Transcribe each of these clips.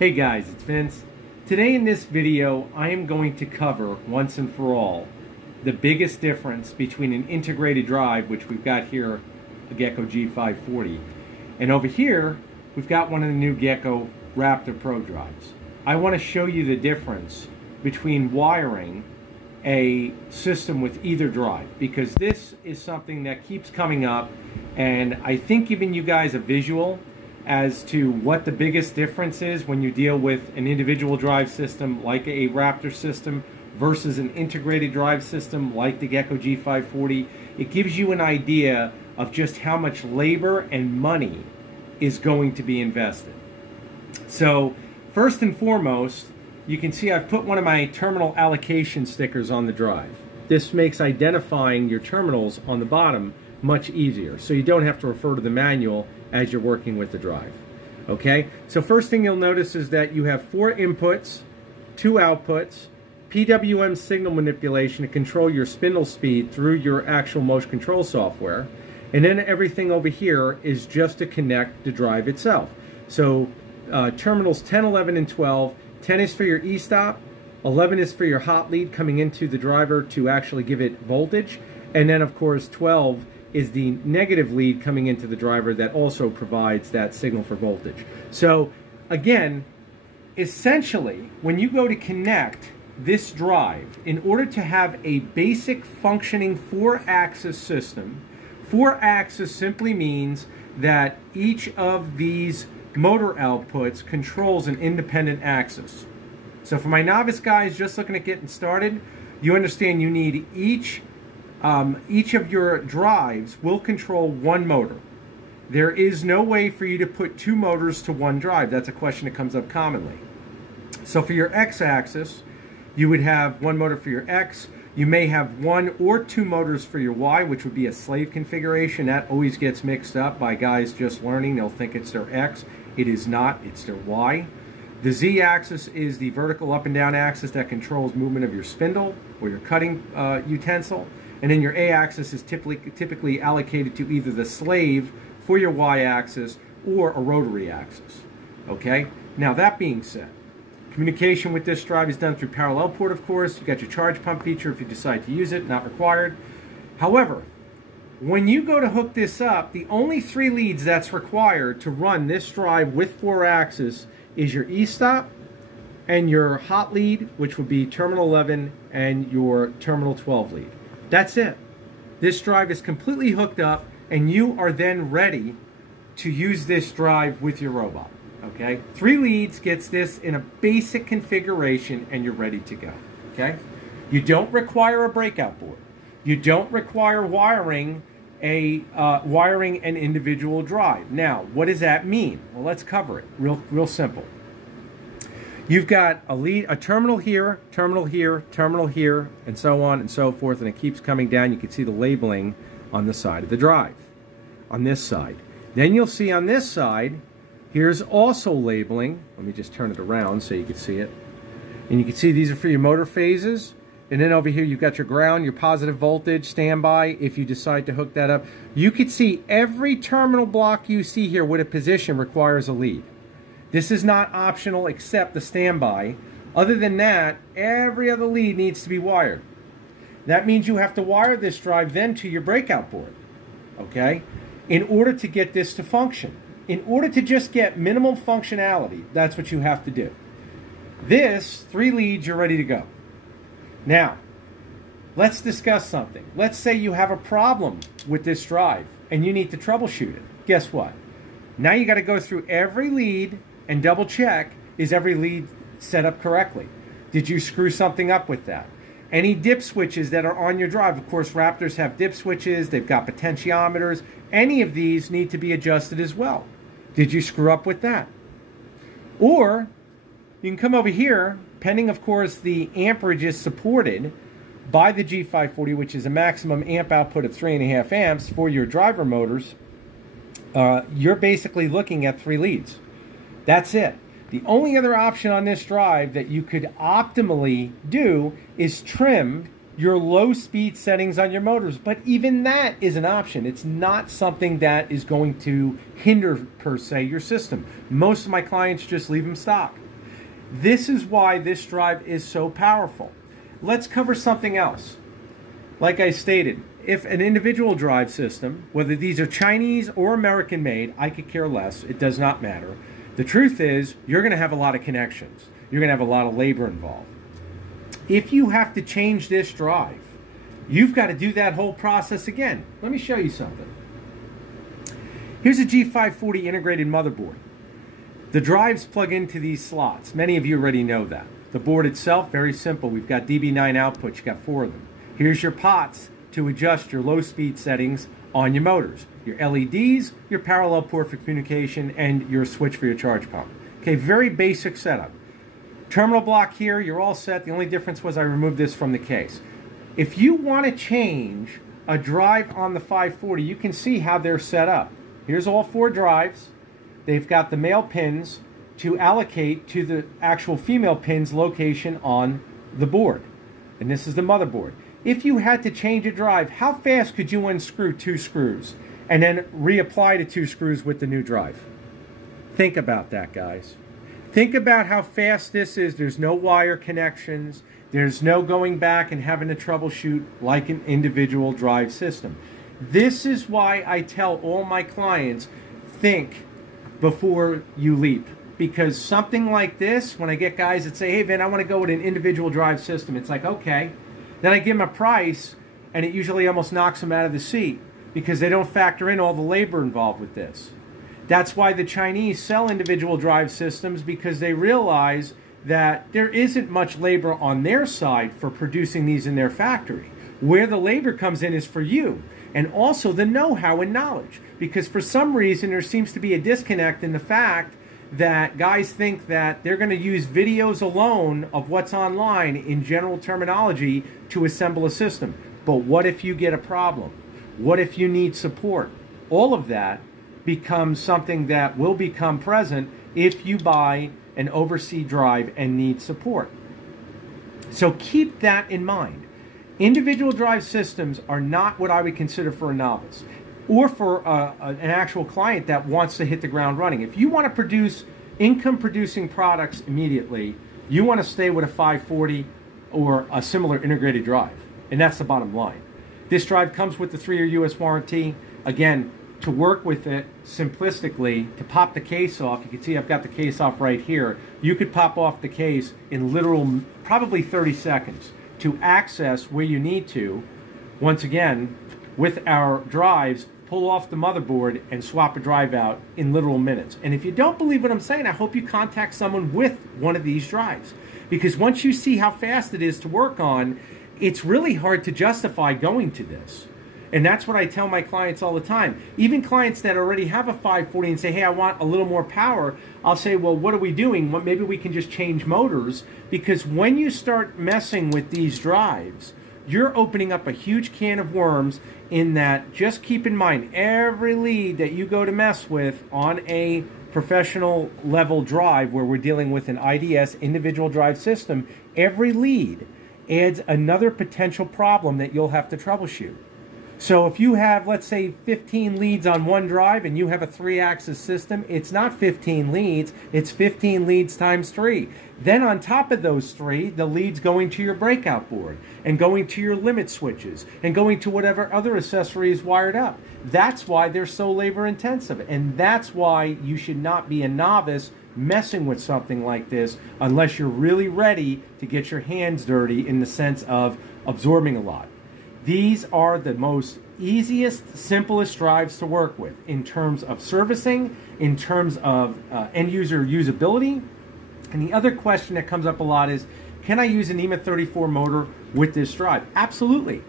Hey guys, it's Vince. Today in this video, I am going to cover once and for all the biggest difference between an integrated drive, which we've got here, the Gecko G540, and over here, we've got one of the new Gecko Raptor Pro drives. I want to show you the difference between wiring a system with either drive, because this is something that keeps coming up, and I think giving you guys a visual as to what the biggest difference is when you deal with an individual drive system like a Raptor system versus an integrated drive system like the Gecko G540, it gives you an idea of just how much labor and money is going to be invested. So first and foremost, you can see I've put one of my terminal allocation stickers on the drive. This makes identifying your terminals on the bottom much easier, so you don't have to refer to the manual as you're working with the drive. Okay, so first thing you'll notice is that you have 4 inputs, 2 outputs, PWM signal manipulation to control your spindle speed through your actual motion control software, and then everything over here is just to connect the drive itself. So terminals 10, 11, and 12, 10 is for your e-stop, 11 is for your hot lead coming into the driver to actually give it voltage, and then of course 12 is the negative lead coming into the driver that also provides that signal for voltage. So again, essentially, when you go to connect this drive, in order to have a basic functioning 4-axis system, 4-axis simply means that each of these motor outputs controls an independent axis. So for my novice guys just looking at getting started, you understand you need each of your drives will control one motor. There is no way for you to put 2 motors to one drive. That's a question that comes up commonly. So for your x-axis, you would have one motor for your x. You may have 1 or 2 motors for your y, which would be a slave configuration. That always gets mixed up by guys just learning. They'll think it's their x. It is not. It's their y. The z-axis is the vertical up and down axis that controls movement of your spindle or your cutting utensil. And then your A-axis is typically allocated to either the slave for your Y-axis or a rotary axis. Okay? Now that being said, communication with this drive is done through parallel port, of course. You've got your charge pump feature if you decide to use it, not required. However, when you go to hook this up, the only 3 leads that's required to run this drive with 4 axis is your E-stop and your hot lead, which would be terminal 11, and your terminal 12 lead. That's it. This drive is completely hooked up, and you are then ready to use this drive with your robot. Okay? 3 leads gets this in a basic configuration, and you're ready to go. Okay? You don't require a breakout board. You don't require wiring an individual drive. Now, what does that mean? Well, let's cover it. Real simple. You've got a terminal here, terminal here, terminal here, and so on and so forth, and it keeps coming down. You can see the labeling on the side of the drive, on this side. Then you'll see on this side, here's also labeling. Let me just turn it around so you can see it. And you can see these are for your motor phases. And then over here you've got your ground, your positive voltage, standby, if you decide to hook that up. You can see every terminal block you see here with a position requires a lead. This is not optional except the standby. Other than that, every other lead needs to be wired. That means you have to wire this drive then to your breakout board, okay, in order to get this to function. In order to just get minimum functionality, that's what you have to do. This, 3 leads, you're ready to go. Now, let's discuss something. Let's say you have a problem with this drive and you need to troubleshoot it. Guess what? Now you got to go through every lead and double check, is every lead set up correctly? Did you screw something up with that? Any dip switches that are on your drive, of course Raptors have dip switches, they've got potentiometers, any of these need to be adjusted as well. Did you screw up with that? Or you can come over here, pending of course the amperage is supported by the G540, which is a maximum amp output of 3.5 amps for your driver motors. You're basically looking at 3 leads. That's it. The only other option on this drive that you could optimally do is trim your low speed settings on your motors, but even that is an option. It's not something that is going to hinder, per se, your system. Most of my clients just leave them stock. This is why this drive is so powerful. Let's cover something else. Like I stated, if an individual drive system, whether these are Chinese or American made, I could care less, it does not matter. The truth is, you're going to have a lot of connections. You're going to have a lot of labor involved. If you have to change this drive, you've got to do that whole process again. Let me show you something. Here's a G540 integrated motherboard. The drives plug into these slots. Many of you already know that. The board itself, very simple. We've got DB9 outputs. You've got 4 of them. Here's your pots to adjust your low speed settings on your motors. Your LEDs, your parallel port for communication, and your switch for your charge pump. Okay, very basic setup. Terminal block here, you're all set. The only difference was I removed this from the case. If you want to change a drive on the 540, you can see how they're set up. Here's all 4 drives. They've got the male pins to allocate to the actual female pin's location on the board. And this is the motherboard. If you had to change a drive, how fast could you unscrew 2 screws and then reapply the 2 screws with the new drive? Think about that, guys. Think about how fast this is. There's no wire connections. There's no going back and having to troubleshoot like an individual drive system. This is why I tell all my clients, think before you leap. Because something like this, when I get guys that say, hey, Vin, I want to go with an individual drive system, it's like, okay. Then I give them a price, and it usually almost knocks them out of the seat because they don't factor in all the labor involved with this. That's why the Chinese sell individual drive systems, because they realize that there isn't much labor on their side for producing these in their factory. Where the labor comes in is for you, and also the know-how and knowledge. Because for some reason there seems to be a disconnect in the fact that guys think that they're going to use videos alone of what's online in general terminology to assemble a system. But what if you get a problem? What if you need support? All of that becomes something that will become present if you buy an overseas drive and need support. So keep that in mind. Individual drive systems are not what I would consider for a novice or for an actual client that wants to hit the ground running. If you want to produce income-producing products immediately, you want to stay with a 540 or a similar integrated drive, and that's the bottom line. This drive comes with the 3-year US warranty. Again, to work with it simplistically, to pop the case off, you can see I've got the case off right here. You could pop off the case in literal, probably 30 seconds to access where you need to. Once again, with our drives, pull off the motherboard and swap a drive out in literal minutes. And if you don't believe what I'm saying, I hope you contact someone with one of these drives. Because once you see how fast it is to work on, it's really hard to justify going to this. And that's what I tell my clients all the time. Even clients that already have a 540 and say, hey, I want a little more power, I'll say, well, what are we doing? Well, maybe we can just change motors. Because when you start messing with these drives, you're opening up a huge can of worms in that, just keep in mind, every lead that you go to mess with on a professional level drive where we're dealing with an IDS individual drive system, every lead adds another potential problem that you'll have to troubleshoot. So if you have, let's say, 15 leads on one drive and you have a 3-axis system, it's not 15 leads, it's 15 leads times 3. Then on top of those 3, the leads going to your breakout board and going to your limit switches and going to whatever other accessory is wired up. That's why they're so labor intensive, and that's why you should not be a novice messing with something like this unless you're really ready to get your hands dirty in the sense of absorbing a lot. These are the most easiest, simplest drives to work with in terms of servicing, in terms of end-user usability. And the other question that comes up a lot is, can I use an NEMA 34 motor with this drive? Absolutely.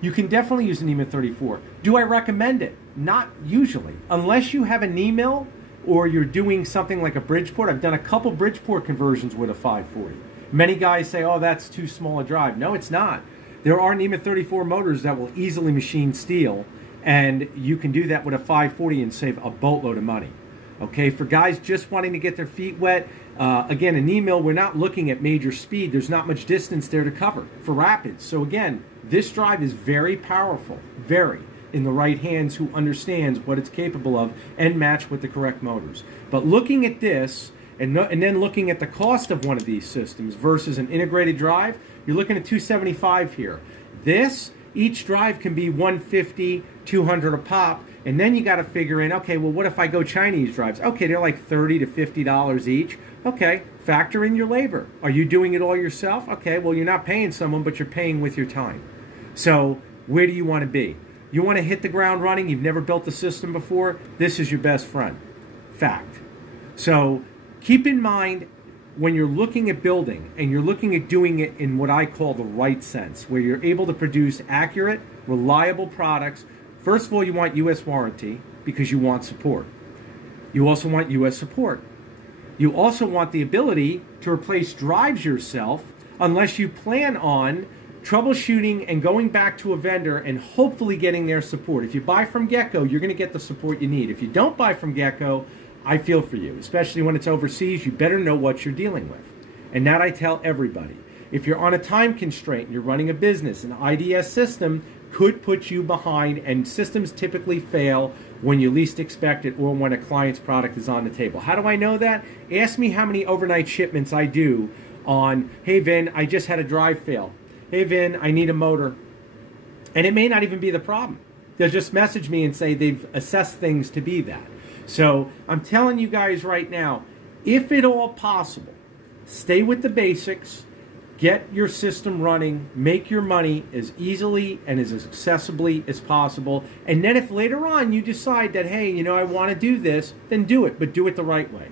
You can definitely use an NEMA 34. Do I recommend it? Not usually. Unless you have a knee mill or you're doing something like a Bridgeport. I've done a couple Bridgeport conversions with a 540. Many guys say, oh, that's too small a drive. No, it's not. There are NEMA 34 motors that will easily machine steel, and you can do that with a 540 and save a boatload of money. Okay, for guys just wanting to get their feet wet, again, a knee mill, we're not looking at major speed. There's not much distance there to cover for rapids. So again, this drive is very powerful, very, in the right hands who understands what it's capable of and match with the correct motors. But looking at this and then looking at the cost of one of these systems versus an integrated drive, you're looking at $275 here. Each drive can be $150, $200 a pop, and then you got to figure in, okay, well, what if I go Chinese drives? Okay, they're like $30 to $50 each. Okay, factor in your labor. Are you doing it all yourself? Okay, well, you're not paying someone, but you're paying with your time. So where do you want to be? You want to hit the ground running? You've never built a system before? This is your best friend. Fact. So keep in mind, when you're looking at building and you're looking at doing it in what I call the right sense, where you're able to produce accurate, reliable products, first of all, you want U.S. warranty because you want support. You also want U.S. support. You also want the ability to replace drives yourself unless you plan on troubleshooting and going back to a vendor and hopefully getting their support. If you buy from Gecko, you're going to get the support you need. If you don't buy from Gecko, I feel for you, especially when it's overseas. You better know what you're dealing with. And that I tell everybody. If you're on a time constraint and you're running a business, an IDS system could put you behind, and systems typically fail when you least expect it or when a client's product is on the table. How do I know that? Ask me how many overnight shipments I do on, hey Vin, I just had a drive fail. Hey Vin, I need a motor. And it may not even be the problem. They'll just message me and say they've assessed things to be that. So I'm telling you guys right now, if at all possible, stay with the basics, get your system running, make your money as easily and as accessibly as possible. And then if later on you decide that, hey, you know, I want to do this, then do it, but do it the right way.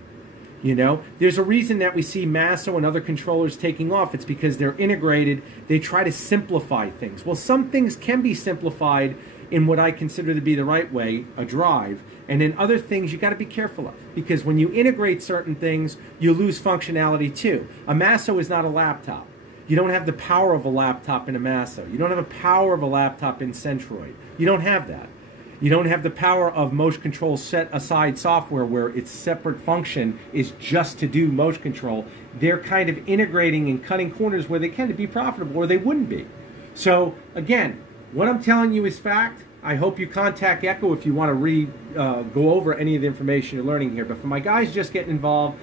You know, there's a reason that we see Masso and other controllers taking off. It's because they're integrated. They try to simplify things. Well, some things can be simplified in what I consider to be the right way, a drive. And then other things you got to be careful of, because when you integrate certain things, you lose functionality too. A Masso is not a laptop. You don't have the power of a laptop in a Masso. You don't have the power of a laptop in Centroid. You don't have that. You don't have the power of motion control set aside software where its separate function is just to do motion control. They're kind of integrating and cutting corners where they can to be profitable, or they wouldn't be. So again, what I'm telling you is fact. I hope you contact Gecko if you want to go over any of the information you're learning here. But for my guys just getting involved,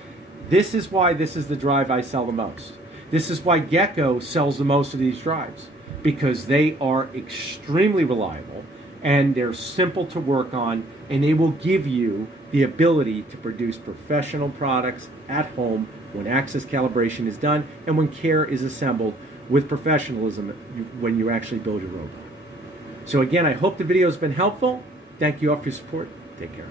this is why this is the drive I sell the most. This is why Gecko sells the most of these drives, because they are extremely reliable and they're simple to work on, and they will give you the ability to produce professional products at home when access calibration is done and when care is assembled with professionalism when you actually build your robot. So again, I hope the video has been helpful. Thank you all for your support. Take care.